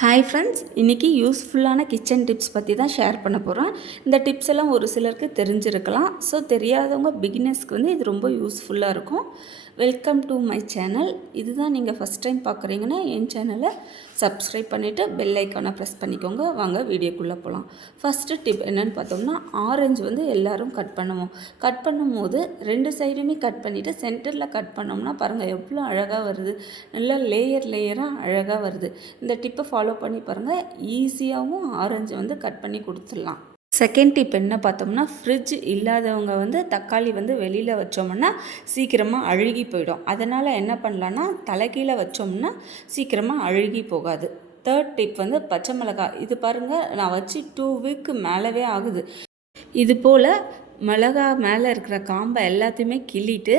Hi friends இன்றைக்கி யூஸ்ஃபுல்லான kitchen tips பற்றி தான் ஷேர் பண்ண போகிறோம் இந்த டிப்ஸ் எல்லாம் ஒரு சிலருக்கு தெரிஞ்சிருக்கலாம். ஸோ தெரியாதவங்க பிகினர்ஸ்க்கு வந்து இது ரொம்ப யூஸ்ஃபுல்லாக இருக்கும். வெல்கம் டு மை சேனல் இதுதான் நீங்கள் ஃபஸ்ட் டைம் பார்க்குறீங்கன்னா என் சேனலை சப்ஸ்கிரைப் பண்ணிவிட்டு பெல் ஐக்கானை ப்ரெஸ் பண்ணிக்கோங்க. வாங்க வீடியோக்குள்ளே போகலாம் ஃபஸ்ட்டு டிப் என்னென்னு பார்த்தோம்னா ஆரஞ்சு வந்து எல்லோரும் கட் பண்ணுவோம். கட் பண்ணும்போது ரெண்டு சைடுமே கட் பண்ணிவிட்டு சென்டரில் கட் பண்ணோம்னா பாருங்கள் எவ்வளோ அழகாக வருது. நல்லா லேயர் லேயராக அழகாக வருது. இந்த டிப்பை ஃபாலோ பண்ணி பாருங்கள் ஈஸியாகவும் ஆரஞ்சு வந்து கட் பண்ணி கொடுத்துடலாம். செகண்ட் டிப் என்ன பார்த்தோம்னா ஃப்ரிட்ஜ் இல்லாதவங்க வந்து தக்காளி வந்து வெளியில் வச்சோம்னா சீக்கிரமாக அழுகி போயிடும். அதனால் என்ன பண்ணலான்னா தலைகீழே வச்சோம்னா சீக்கிரமாக அழுகி போகாது. தேர்ட் டிப் வந்து பச்சை மிளகாய். இது பாருங்கள் நான் வச்சு டூ வீக்கு மேலவே ஆகுது. இது போல் மிளகா மேலே இருக்கிற காம்பை எல்லாத்தையுமே கிள்ளிட்டு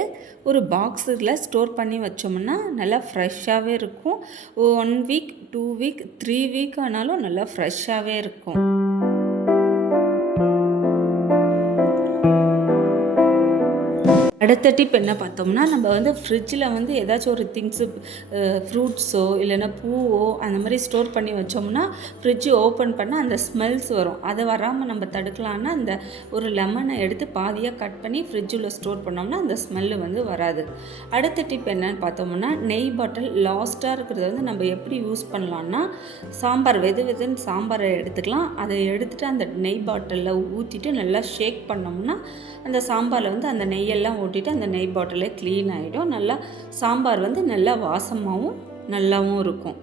ஒரு பாக்ஸில் ஸ்டோர் பண்ணி வச்சோம்னா நல்லா ஃப்ரெஷ்ஷாகவே இருக்கும். One week two week three week ஆனாலும் நல்லா ஃப்ரெஷ்ஷாகவே இருக்கும். அடுத்த டிப் என்ன பார்த்தோம்னா நம்ம வந்து ஃப்ரிட்ஜில் வந்து ஏதாச்சும் ஒரு திங்ஸு ஃப்ரூட்ஸோ இல்லைன்னா பூவோ அந்த மாதிரி ஸ்டோர் பண்ணி வச்சோம்னா ஃப்ரிட்ஜு ஓப்பன் பண்ணால் அந்த ஸ்மெல்ஸ் வரும். அதை வராமல் நம்ம தடுக்கலான்னா அந்த ஒரு லெமனை எடுத்து பாதியாக கட் பண்ணி ஃப்ரிட்ஜில் ஸ்டோர் பண்ணோம்னா அந்த ஸ்மெல்லு வந்து வராது. அடுத்த டிப் என்னன்னு பார்த்தோம்னா நெய் பாட்டில் லாஸ்ட்டாக இருக்கிறத வந்து நம்ம எப்படி யூஸ் பண்ணலான்னா சாம்பார் வெது வெதுன்னு சாம்பாரை எடுத்துக்கலாம். அதை எடுத்துகிட்டு அந்த நெய் பாட்டிலில் ஊற்றிட்டு நல்லா ஷேக் பண்ணோம்னா அந்த சாம்பாரில் வந்து அந்த நெய்யெல்லாம் ஊட்டிட்டு அந்த நெய் பாட்டிலே க்ளீன் ஆகிடும் நல்லா சாம்பார் வந்து நல்லா வாசமாகவும் நல்லாவும் இருக்கும்.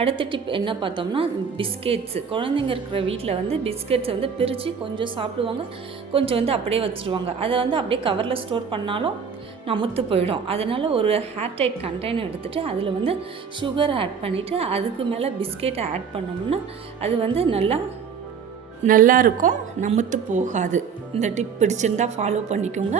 அடுத்த டிப் என்ன பார்த்தோம்னா பிஸ்கெட்ஸு குழந்தைங்க இருக்கிற வீட்டில் வந்து பிஸ்கெட்ஸை வந்து பிரித்து கொஞ்சம் சாப்பிடுவாங்க. கொஞ்சம் வந்து அப்படியே வச்சுருவாங்க. அதை வந்து அப்படியே கவரில் ஸ்டோர் பண்ணாலும் நமுத்து போயிடும். அதனால் ஒரு ஹேர்டைட் கண்டெய்னர் எடுத்துகிட்டு அதில் வந்து சுகர் ஆட் பண்ணிவிட்டு அதுக்கு மேலே பிஸ்கெட்டை ஆட் பண்ணோம்னா அது வந்து நல்லா நல்லா இருக்கும் நமுத்து போகாது. இந்த டிப் பிடிச்சிருந்தா ஃபாலோ பண்ணிக்கோங்க.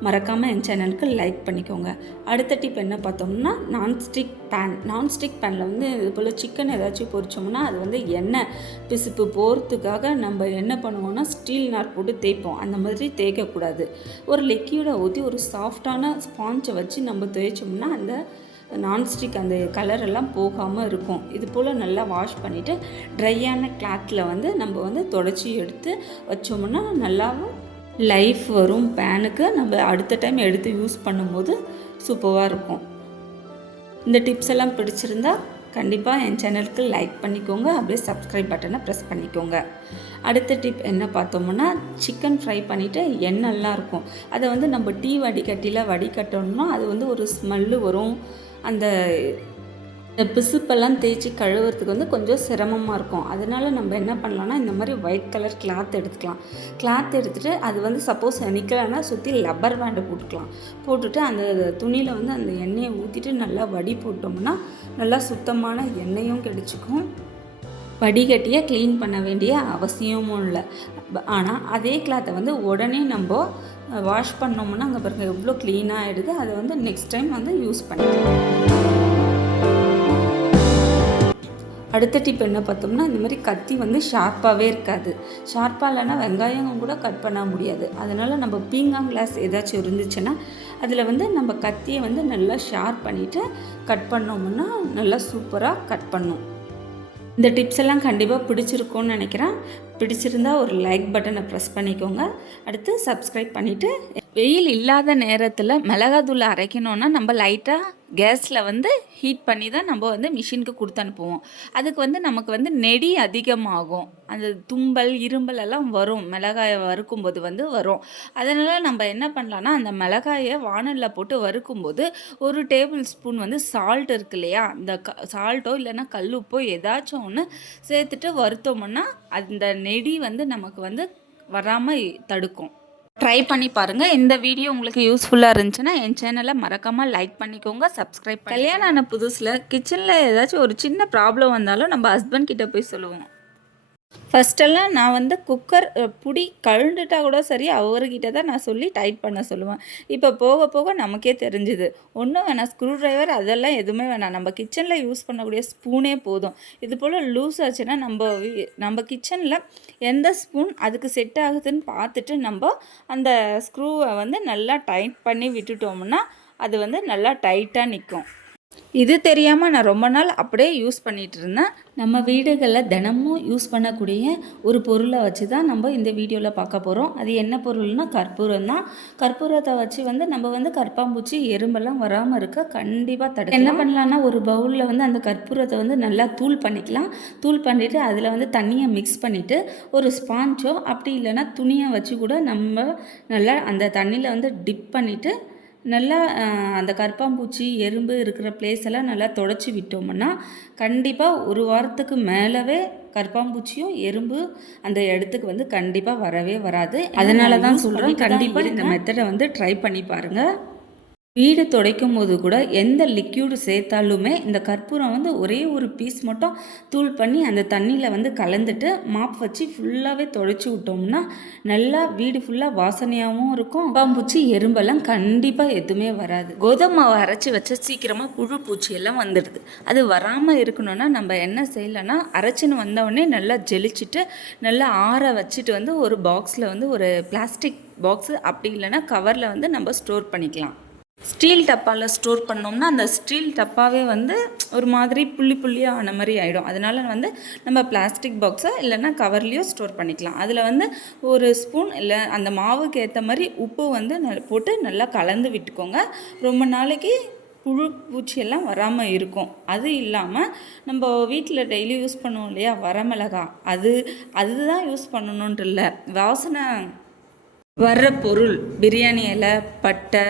மறக்காமல் என் சேனலுக்கு லைக் பண்ணிக்கோங்க. அடுத்த டிப் என்ன பார்த்தோம்னா நான்ஸ்டிக் பேன் நான்ஸ்டிக் பேனில் வந்து இது போல் சிக்கன் ஏதாச்சும் பொரிச்சோம்னா அது வந்து எண்ணெய் பிசுப்பு போகிறதுக்காக நம்ம என்ன பண்ணுவோம்னா ஸ்டீல் நார் போட்டு தேய்ப்போம். அந்த மாதிரி தேய்க்கக்கூடாது. ஒரு லிக்யூடை ஊற்றி ஒரு சாஃப்டான ஸ்பாஞ்சை வச்சு நம்ம தேய்ச்சோம்னா அந்த நான்ஸ்டிக் அந்த கலர் எல்லாம் போகாமல் இருக்கும். இது போல் நல்லா வாஷ் பண்ணிவிட்டு ட்ரையான கிளாத்தில் வந்து நம்ம வந்து தொடச்சி எடுத்து வச்சோம்னா நல்லாவும் லைஃப் வரும். பேனுக்கு நம்ம அடுத்த டைம் எடுத்து யூஸ் பண்ணும்போது சூப்பராக இருக்கும். இந்த டிப்ஸ் எல்லாம் பிடிச்சிருந்தா கண்டிப்பாக என் சேனலுக்கு லைக் பண்ணிக்கோங்க. அப்படியே சப்ஸ்கிரைப் பட்டனை ப்ரெஸ் பண்ணிக்கோங்க. அடுத்த டிப் என்ன பார்த்தோம்னா சிக்கன் ஃப்ரை பண்ணிவிட்டு எண்ணெய்லாம் இருக்கும். அதை வந்து நம்ம டீ வடிகட்டியில் வடிகட்டோம்னா அது வந்து ஒரு ஸ்மெல்லு வரும். அந்த இந்த பிசுப்பெல்லாம் தேய்ச்சி கழுவுறதுக்கு வந்து கொஞ்சம் சிரமமாக இருக்கும். அதனால் நம்ம என்ன பண்ணலாம்னா இந்த மாதிரி ஒயிட் கலர் கிளாத் எடுத்துக்கலாம். கிளாத் எடுத்துகிட்டு அது வந்து சப்போஸ் நிற்கலைன்னா சுற்றி லப்பர் பேண்டு போட்டுக்கலாம். போட்டுட்டு அந்த துணியில் வந்து அந்த எண்ணெயை ஊற்றிட்டு நல்லா வடி போட்டோம்னா நல்லா சுத்தமான எண்ணெயும் கிடச்சிக்கும். வடிகட்டியை க்ளீன் பண்ண வேண்டிய அவசியமும் இல்லை. ஆனால் அதே கிளாத்தை வந்து உடனே நம்ம வாஷ் பண்ணோம்னா அங்கே பாருங்கள் எவ்வளோ க்ளீனாக ஆகிடுது அதை வந்து நெக்ஸ்ட் டைம் வந்து யூஸ் பண்ணிக்கலாம். அடுத்த டிப் என்ன பார்த்தோம்னா இந்த மாதிரி கத்தி வந்து ஷார்ப்பாகவே இருக்காது. ஷார்ப்பாக இல்லைன்னா வெங்காயம் கூட கட் பண்ண முடியாது. அதனால் நம்ம பீங்காங் கிளாஸ் ஏதாச்சும் இருந்துச்சுன்னா அதில் வந்து நம்ம கத்தியை வந்து நல்லா ஷார்ப் பண்ணிவிட்டு கட் பண்ணோம்னா நல்லா சூப்பராக கட் பண்ணும். இந்த டிப்ஸ் எல்லாம் கண்டிப்பாக பிடிச்சிருக்கும்னு நினைக்கிறேன். பிடிச்சிருந்தா ஒரு லைக் பட்டனை ப்ரெஸ் பண்ணிக்கோங்க. அடுத்து சப்ஸ்கிரைப் பண்ணிவிட்டு வெயில் இல்லாத நேரத்தில் மிளகாத்தூள் அரைக்கணுன்னா நம்ம லைட்டாக கேஸில் வந்து ஹீட் பண்ணி தான் நம்ம வந்து மிஷினுக்கு கொடுத்து அனுப்புவோம். அதுக்கு வந்து நமக்கு வந்து நெடி அதிகமாகும். அந்த தும்பல் இரும்பல் எல்லாம் வரும். மிளகாயை வறுக்கும்போது வந்து வரும். அதனால் நம்ம என்ன பண்ணலான்னா அந்த மிளகாயை வானலில் போட்டு வறுக்கும்போது ஒரு டேபிள் ஸ்பூன் வந்து சால்ட் இருக்கு இல்லையா? அந்த க சால்ட்டோ இல்லைன்னா கல்லுப்போ ஏதாச்சும் ஒன்று சேர்த்துட்டு வறுத்தோம்னா அந்த நெ நெடி வந்து நமக்கு வந்து வராமல் தடுக்கும். ட்ரை பண்ணி பாருங்கள் இந்த வீடியோ உங்களுக்கு யூஸ்ஃபுல்லாக இருந்துச்சுன்னா என் சேனலை மறக்காமல் லைக் பண்ணிக்கோங்க சப்ஸ்கிரைப் கல்யாணம் ஆன புதுசில் கிச்சனில் ஏதாச்சும் ஒரு சின்ன ப்ராப்ளம் வந்தாலும் நம்ம ஹஸ்பண்ட் கிட்டே போய் சொல்லுவோம். ஃபஸ்ட்டெல்லாம் நான் வந்து குக்கர் புடி கழுண்டுட்டா கூட சரி அவர்கிட்ட தான் நான் சொல்லி டைட் பண்ண சொல்லுவேன். இப்போ போக போக நமக்கே தெரிஞ்சுது. ஒன்றும் வேணாம் ஸ்க்ரூ ட்ரைவர் அதெல்லாம் எதுவுமே வேணாம். நம்ம கிச்சனில் யூஸ் பண்ணக்கூடிய ஸ்பூனே போதும். இது போல் லூஸ் ஆச்சுன்னா நம்ம நம்ம கிச்சனில் எந்த ஸ்பூன் அதுக்கு செட் ஆகுதுன்னு பார்த்துட்டு நம்ம அந்த ஸ்க்ரூவை வந்து நல்லா டைட் பண்ணி விட்டுட்டோம்னா அது வந்து நல்லா டைட்டாக நிற்கும் இது தெரியாமல் நான் ரொம்ப நாள் அப்படியே யூஸ் பண்ணிகிட்டு இருந்தேன். நம்ம வீடுகளில் தினமும் யூஸ் பண்ணக்கூடிய ஒரு பொருளை வச்சு தான் நம்ம இந்த வீடியோவில் பார்க்க போகிறோம் அது என்ன பொருள்னா கற்பூரம் தான். கற்பூரத்தை வச்சு வந்து நம்ம வந்து கற்பாம்பூச்சி எறும்பெல்லாம் வராமல் இருக்க கண்டிப்பாக தடுக்க என்ன பண்ணலான்னா ஒரு பவுலில் வந்து அந்த கற்பூரத்தை வந்து நல்லா தூள் பண்ணிக்கலாம். தூள் பண்ணிவிட்டு அதில் வந்து தண்ணியை மிக்ஸ் பண்ணிவிட்டு ஒரு ஸ்பாஞ்சோ அப்படி இல்லைன்னா துணியை வச்சு கூட நம்ம நல்லா அந்த தண்ணியில் வந்து டிப் பண்ணிவிட்டு நல்லா அந்த கற்பாம்பூச்சி எறும்பு இருக்கிற பிளேஸ் எல்லாம் நல்லா தொடச்சி விட்டோம்னா கண்டிப்பாக ஒரு வாரத்துக்கு மேலவே கற்பாம்பூச்சியும் எறும்பு அந்த இடத்துக்கு வந்து கண்டிப்பாக வரவே வராது. அதனால தான் சொல்கிறேன் கண்டிப்பாக இந்த மெத்தடை வந்து ட்ரை பண்ணி பாருங்கள் வீடு துடைக்கும் போது கூட எந்த லிக்யூடு சேர்த்தாலுமே இந்த கற்பூரம் வந்து ஒரே ஒரு பீஸ் மட்டும் தூள் பண்ணி அந்த தண்ணியில் வந்து கலந்துட்டு மாப் வச்சு ஃபுல்லாகவே துடைச்சி விட்டோம்னா நல்லா வீடு ஃபுல்லாக வாசனையாகவும் இருக்கும். பாம்பூச்சி எறும்பெல்லாம் கண்டிப்பாக எதுவுமே வராது. கோதுமை மாவை அரைச்சி வச்சா சீக்கிரமாக புழு பூச்சி எல்லாம் வந்துடுது. அது வராமல் இருக்கணும்னா நம்ம என்ன செய்யலைன்னா அரைச்சின்னு வந்தவுடனே நல்லா ஜெலிச்சிட்டு நல்லா ஆற வச்சுட்டு வந்து ஒரு பாக்ஸில் வந்து ஒரு பிளாஸ்டிக் பாக்ஸு அப்படி இல்லைன்னா கவரில் வந்து நம்ம ஸ்டோர் பண்ணிக்கலாம். ஸ்டீல் டப்பாவில் ஸ்டோர் பண்ணோம்னா அந்த ஸ்டீல் டப்பாவே வந்து ஒரு மாதிரி புள்ளி புள்ளியாக ஆன மாதிரி ஆகிடும் அதனால வந்து நம்ம பிளாஸ்டிக் பாக்ஸை இல்லைன்னா கவர்லேயோ ஸ்டோர் பண்ணிக்கலாம். அதில் வந்து ஒரு ஸ்பூன் இல்லை அந்த மாவுக்கு ஏற்ற மாதிரி உப்பு வந்து ந- போட்டு நல்லா கலந்து விட்டுக்கோங்க. ரொம்ப நாளைக்கு புழு பூச்சியெல்லாம் வராமல் இருக்கும். அது இல்லாமல் நம்ம வீட்டில் டெய்லி யூஸ் பண்ணுவோம் இல்லையா வரமிளகா. அது அதுதான் யூஸ் பண்ணணுன்ட்டு இல்லை. வாசனை வர்ற பொருள் பிரியாணி இலை பட்டை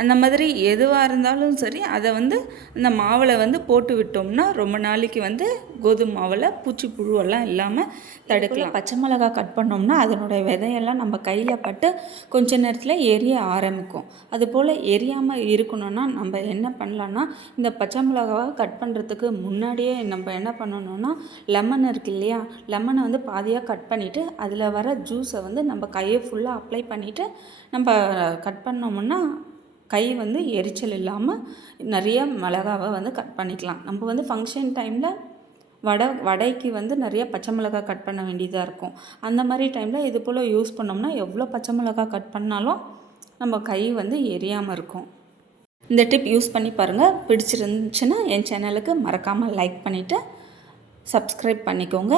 அந்த மாதிரி எதுவாக இருந்தாலும் சரி அதை வந்து இந்த மாவில் வந்து போட்டு விட்டோம்னா ரொம்ப நாளைக்கு வந்து கோதுமை மாவில் பூச்சி புழுவெல்லாம் இல்லாமல் தடுக்கலாம். பச்சை மிளகா கட் பண்ணோம்னா அதனுடைய விதையெல்லாம் நம்ம கையில் பட்டு கொஞ்ச நேரத்தில் எரிய ஆரம்பிக்கும். அதுபோல் எரியாமல் இருக்கணும்னா நம்ம என்ன பண்ணலான்னா இந்த பச்சை மிளகாவை கட் பண்ணுறதுக்கு முன்னாடியே நம்ம என்ன பண்ணணும்னா லெமன் இருக்கு இல்லையா லெமனை வந்து பாதியாக கட் பண்ணிவிட்டு அதில் வர ஜூஸை வந்து நம்ம கையை ஃபுல்லாக அப்ளை பண்ணிவிட்டு நம்ம கட் பண்ணோம்னா கை வந்து எரிச்சல் இல்லாமல் நிறைய மிளகாவை வந்து கட் பண்ணிக்கலாம். நம்ம வந்து ஃபங்க்ஷன் டைமில் வடை வடைக்கு வந்து நிறைய பச்சை மிளகாய் கட் பண்ண வேண்டியதாக இருக்கும். அந்த மாதிரி டைமில் இது போல் யூஸ் பண்ணோம்னா எவ்வளோ பச்சை மிளகாய் கட் பண்ணாலும் நம்ம கை வந்து எரியாமல் இருக்கும். இந்த டிப் யூஸ் பண்ணி பாருங்கள் பிடிச்சிருந்துச்சுன்னா என் சேனலுக்கு மறக்காமல் லைக் பண்ணிவிட்டு சப்ஸ்கிரைப் பண்ணிக்கோங்க.